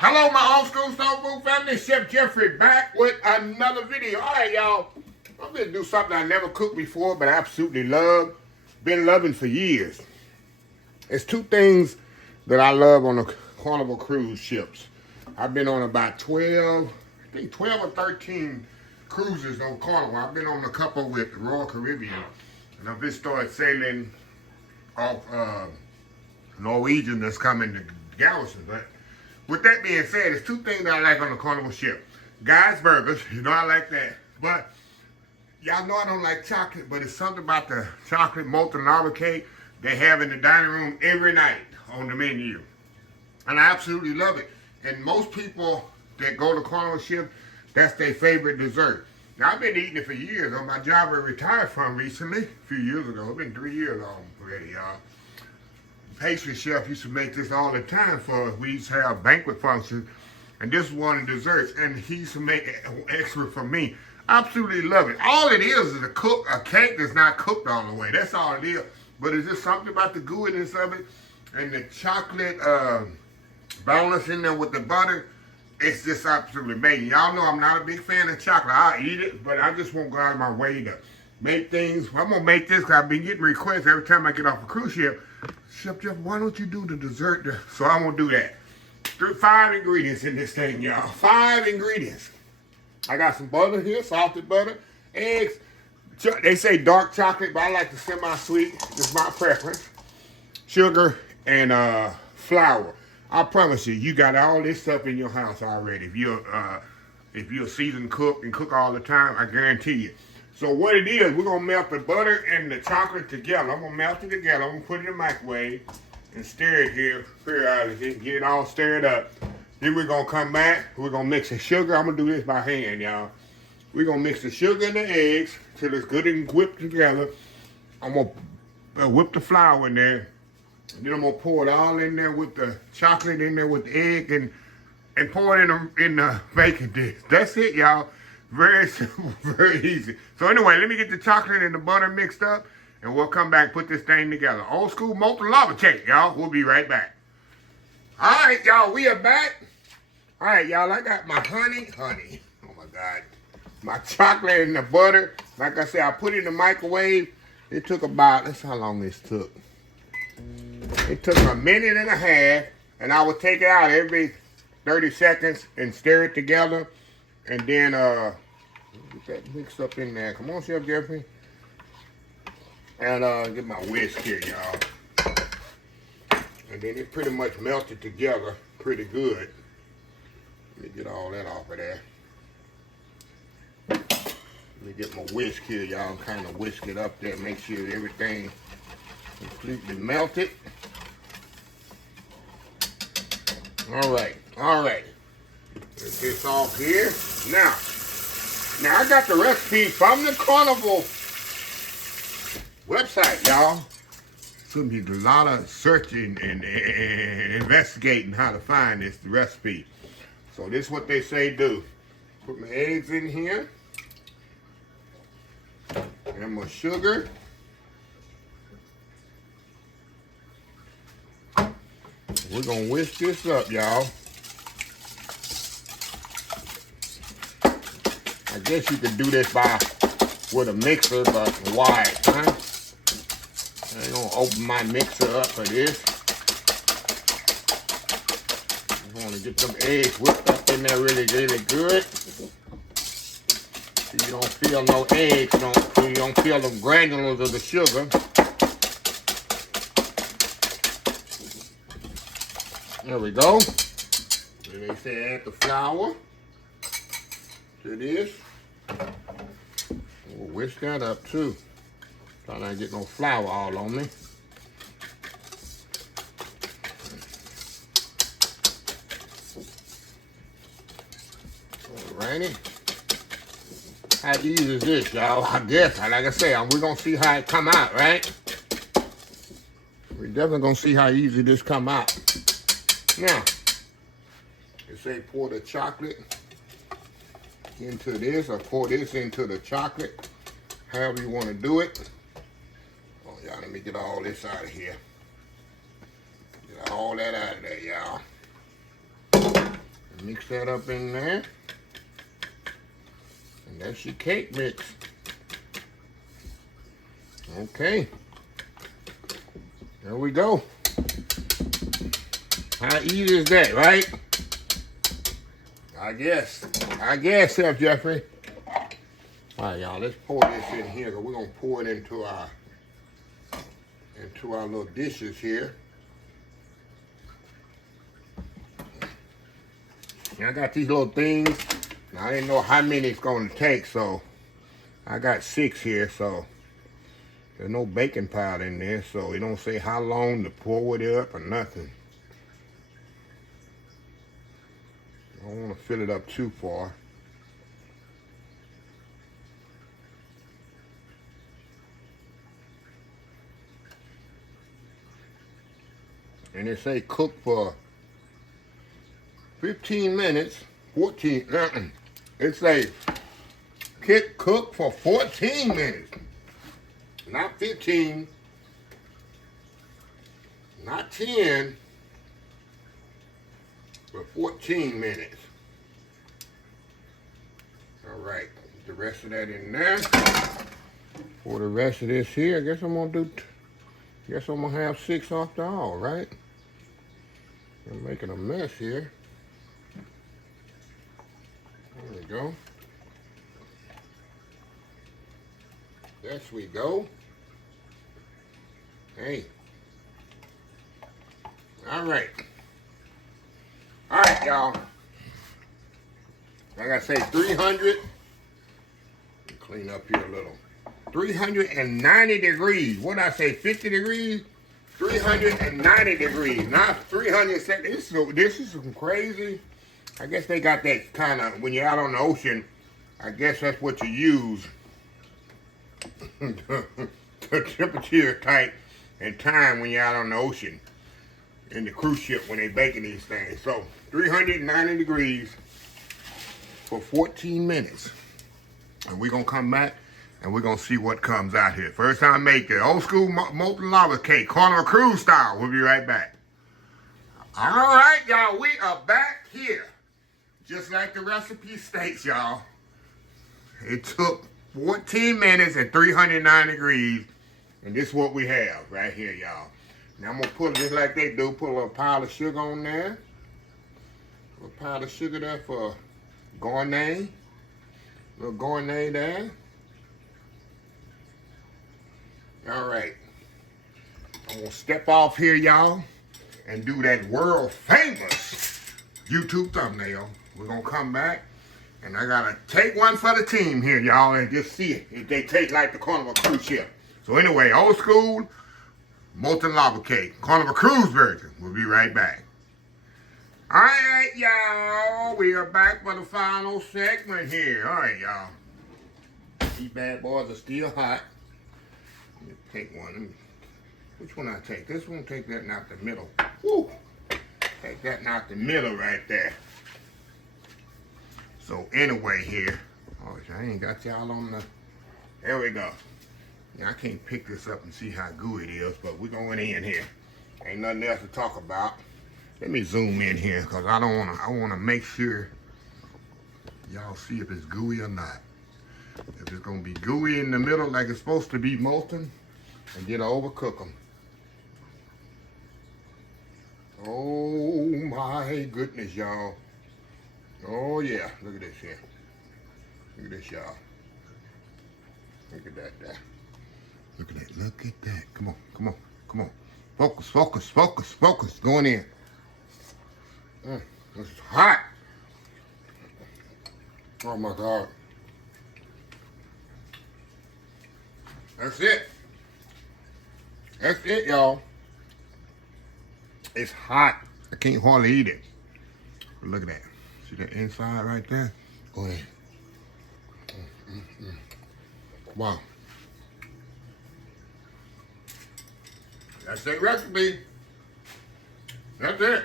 Hello, my old school soul food family. Chef Jeffrey back with another video. All right, y'all. I'm gonna do something I never cooked before, but I absolutely love. Been loving for years. It's two things that I love on the Carnival cruise ships. I've been on about 12, I think 12 or 13 cruises on Carnival. I've been on a couple with the Royal Caribbean, and I've just started sailing off Norwegian that's coming to Galveston. But with that being said, there's two things I like on the Carnival ship. Guy's Burgers, you know I like that. But y'all know I don't like chocolate, but it's something about the chocolate molten lava cake they have in the dining room every night on the menu. And I absolutely love it. And most people that go to Carnival ship, that's their favorite dessert. Now, I've been eating it for years. On my job I retired from recently, a few years ago. It's been 3 years already, y'all. Pastry chef used to make this all the time we used to have banquet functions, and this is one of the desserts, and he used to make it extra for me. Absolutely love it. All it is a cake that's not cooked all the way. That's all it is. But it's just something about the gooiness of it and the chocolate balance in there with the butter. It's just absolutely amazing. Y'all know I'm not a big fan of chocolate. I'll eat it, but I just won't go out of my way to make things. I'm going to make this because I've been getting requests every time I get off a cruise ship. Chef Jeff, why don't you do the dessert? So I'm going to do that. 5 ingredients in this thing, y'all. 5 ingredients. I got some butter here, salted butter, eggs. They say dark chocolate, but I like the semi-sweet. It's my preference. Sugar and flour. I promise you, you got all this stuff in your house already. If you're a seasoned cook and cook all the time, I guarantee you. So what it is, we're going to melt the butter and the chocolate together. I'm going to melt it together. I'm going to put it in the microwave and stir it here periodically. Get it all stirred up. Then we're going to come back. We're going to mix the sugar. I'm going to do this by hand, y'all. We're going to mix the sugar and the eggs till it's good and whipped together. I'm going to whip the flour in there. And then I'm going to pour it all in there with the chocolate in there with the egg and pour it in the baking dish. That's it, y'all. Very simple, very easy. So anyway, let me get the chocolate and the butter mixed up, and we'll come back and put this thing together. Old school molten lava cake, y'all. We'll be right back. All right, y'all, we are back. All right, y'all, I got my honey. Oh, my God. My chocolate and the butter. Like I said, I put it in the microwave. It took about, that's how long this took. It took a minute and a half, and I would take it out every 30 seconds and stir it together. And then, get that mixed up in there. Come on, Chef Jeffrey. And get my whisk here, y'all. And then it pretty much melted together pretty good. Let me get all that off of there. Let me get my whisk here, y'all. Kind of whisk it up there. Make sure everything completely melted. All right. Get this off here. Now I got the recipe from the Carnival website, y'all. So there's a lot of searching and investigating how to find this recipe. So this is what they say do. Put my eggs in here. And my sugar. We're going to whisk this up, y'all. I guess you could do this with a mixer, but why, huh? I ain't gonna open my mixer up for this. I want to get them eggs whipped up in there really, really good. So you don't feel no eggs, you don't feel the granules of the sugar. There we go. And they say add the flour to this. We'll whisk that up too. Trying not to get no flour all on me. Alrighty. How easy is this, y'all? I guess, like I say, we're gonna see how it come out, right? We're definitely gonna see how easy this come out. Now, they say pour the chocolate into this, or pour this into the chocolate, however you want to do it. Oh, y'all, let me get all this out of here. Get all that out of there, y'all. Mix that up in there. And that's your cake mix. Okay. There we go. How easy is that, right? I guess, Chef Jeffrey. All right, y'all, let's pour this in here, because we're going to pour it into our little dishes here. And I got these little things. Now, I didn't know how many it's going to take, so I got 6 here, so there's no baking powder in there, so it don't say how long to pour it up or nothing. I don't want to fill it up too far. And it say cook for 15 minutes, 14, it say cook for 14 minutes, not 15, not 10, but 14 minutes. All right, put the rest of that in there. For the rest of this here, I guess I'm gonna have 6 after all, right? I'm making a mess here. There we go. There we go. Hey. All right. All right, y'all. Like I say, 300. Clean up here a little. 390 degrees. What did I say? 50 degrees? 390 degrees. Not 370. This is some crazy. I guess they got that kind of, when you're out on the ocean, I guess that's what you use. The temperature type and time when you're out on the ocean in the cruise ship when they baking these things. So 390 degrees for 14 minutes. And we're going to come back and we're going to see what comes out here. First time I make the old school molten lava cake, Carnival cruise style. We'll be right back. All right, y'all, we are back here. Just like the recipe states, y'all. It took 14 minutes at 309 degrees. And this is what we have right here, y'all. Now I'm going to put it just like they do. Put a little pile of sugar on there. A little pile of sugar there for garnish. A little garnish there. All right. I'm going to step off here, y'all, and do that world famous YouTube thumbnail. We're going to come back, and I got to take one for the team here, y'all, and just see if they taste like the Carnival cruise ship. So anyway, old school molten lava cake, Carnival cruise version. We'll be right back. All right, y'all. We are back for the final segment here. All right, y'all. These bad boys are still hot. Let me take one. Which one I take? This one, take that out the middle. Woo! Take that out the middle right there. So anyway here, oh, I ain't got y'all on the, there we go. Now I can't pick this up and see how gooey it is, but we're going in here. Ain't nothing else to talk about. Let me zoom in here, because I want to make sure y'all see if it's gooey or not. If it's going to be gooey in the middle like it's supposed to be molten, and then overcook them. Oh my goodness, y'all. Oh yeah, look at this here. Look at this, y'all. Look at that there. Look at that, look at that. Come on, come on, come on. Focus, focus, focus, focus. Going in. It's hot. Oh my God. That's it. That's it, y'all. It's hot. I can't hardly eat it. But look at that. See that inside right there? Go ahead. Wow. That's that recipe. That's it.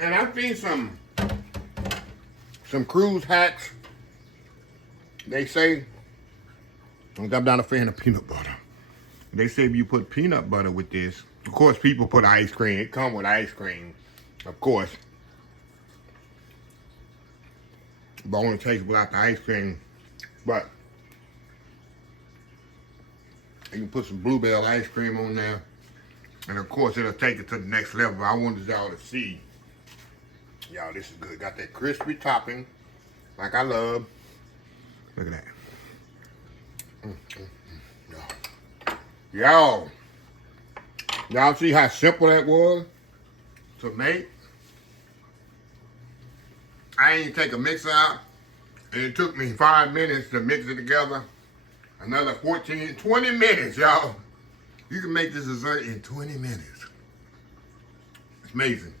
And I've seen some cruise hacks. They say, I'm not a fan of peanut butter. They say if you put peanut butter with this, of course people put ice cream. It comes with ice cream, of course. but only tastes without the ice cream. But you can put some bluebell ice cream on there. And of course, it'll take it to the next level. I wanted y'all to see. Y'all, this is good. Got that crispy topping, like I love. Look at that. Y'all see how simple that was to make? I ain't take a mixer out, and it took me 5 minutes to mix it together. Another 14, 20 minutes, y'all. You can make this dessert in 20 minutes. It's amazing.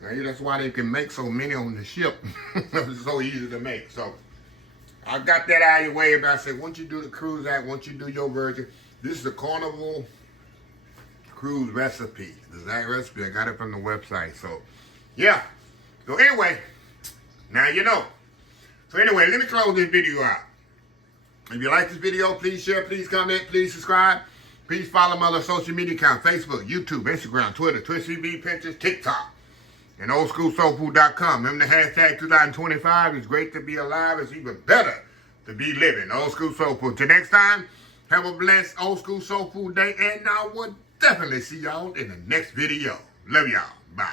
Now, that's why they can make so many on the ship. It's so easy to make. So, I got that out of your way, but I said, once you do the cruise act, once you do your version, this is the Carnival cruise recipe. The exact recipe. I got it from the website. So, yeah. So, anyway, now you know. So, anyway, let me close this video out. If you like this video, please share, please comment, please subscribe. Please follow my other social media accounts, Facebook, YouTube, Instagram, Twitter, Twitch TV, Pinterest, TikTok, and oldschoolsoulfood.com. Remember the hashtag 2025, it's great to be alive, it's even better to be living. Old School Soul Food. Till next time, have a blessed Old School Soul Food day, and I will definitely see y'all in the next video. Love y'all. Bye.